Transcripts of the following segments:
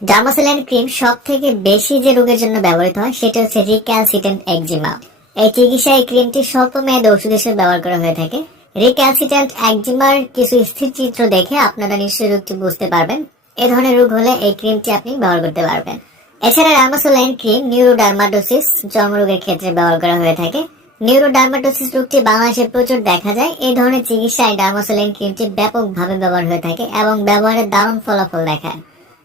ডার্মাসেলাইন cream সব থেকে বেশি যে রোগের জন্য ব্যবহৃত হয়, সেটা হচ্ছে রিক্যালসিটেন্ট একজিমা এই চিকিৎসা এই ক্রিমটি স্বল্প মেয়াদে ওষুধ হিসেবে ব্যবহার করা হয়ে থাকে। রিক্যালসিটেন্ট একজিমার কিছু স্থির চিত্র দেখে আপনারা নিশ্চয়ই রোগটি বুঝতে পারবেন। এ ধরনের রোগ হলে এই ক্রিমটি আপনি ব্যবহার করতে পারবেন। এছাড়া ডার্মাসোলাইন ক্রিম নিউরোডার্মাটোসিস চর্মরোগের ক্ষেত্রে ব্যবহার করা হয়ে থাকে। নিউরোডার্মাটোসিস রোগটি বাংলাদেশে প্রচুর দেখা যায়। এই ধরনের চিকিৎসায় ডার্মাসোলাইন ক্রিমটি ব্যাপকভাবে ব্যবহার হয়ে থাকে এবং ব্যবহারের দারুণ ফলাফল দেখায়।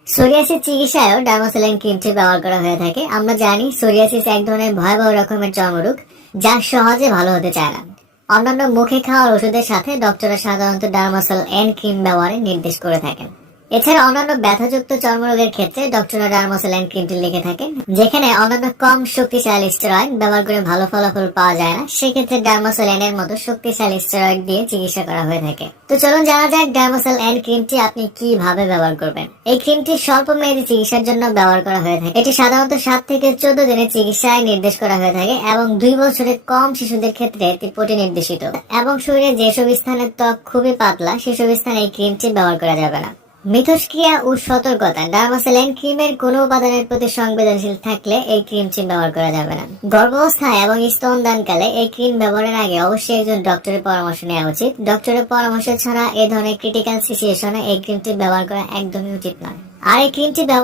সোরিয়াসিস চিকিৎসায়ও ডার্মাসোলাইন ক্রিমটি ব্যবহার করা হয়ে থাকে। আমরা জানি সোরিয়াসিস এক ধরনের ভয়াবহ রকমের চর্মরোগ, যা সহজে ভালো হতে চায় না। অন্যান্য মুখে খাওয়ার ওষুধের সাথে ডক্টররা সাধারণত ডার্মাসল এন ক্রিম ব্যবহারের নির্দেশ করে থাকেন। এছাড়া অন্যান্য ব্যথাযুক্ত চর্মরোগের ক্ষেত্রে ডক্টররা ডার্মাসোলাইন ক্রিমটি লিখে থাকেন, যেখানে অন্যান্য কম শক্তিশালী স্টেরয়েড ব্যবহার করে ভালো ফলাফল পাওয়া যায় না। সেক্ষেত্রে ডার্মাসোলাইনের মতো শক্তিশালী স্টেরয়েড দিয়ে চিকিৎসা করা হয়ে থাকে। তো চলুন জানা যাক ডার্মাসল এন ক্রিমটি আপনি কীভাবে ব্যবহার করবেন। এই ক্রিমটি স্বল্প মেয়াদী চিকিৎসার জন্য ব্যবহার করা হয়ে থাকে। এটি সাধারণত সাত থেকে চোদ্দ দিনের চিকিৎসায় নির্দেশ করা হয়ে থাকে এবং দুই বছরের কম শিশুদের ক্ষেত্রে এটি প্রতি নির্দেশিত এবং শরীরে যেসব স্থানের ত্বক খুবই পাতলা, সেসব স্থানে এই ক্রিমটি ব্যবহার করা যাবে না। মিথস্ক্রিয়া ও সতর্কতা, ডার্মাসেলাইন ক্রিমের কোনো উপাদানের প্রতি সংবেদনশীল থাকলে এই ক্রিম চিম ব্যবহার করা যাবে না। গর্ভাবস্থায় এবং স্তন দানকালে এই ক্রিম ব্যবহারের আগে অবশ্যই একজন ডক্টরের পরামর্শ নেওয়া উচিত। ডক্টরের পরামর্শ ছাড়া এ ধরনের ক্রিটিক্যাল সিচুয়েশনে এই ক্রিমটি ব্যবহার করা একদমই উচিত নয়। আর এই ক্রিমটি ব্যবহার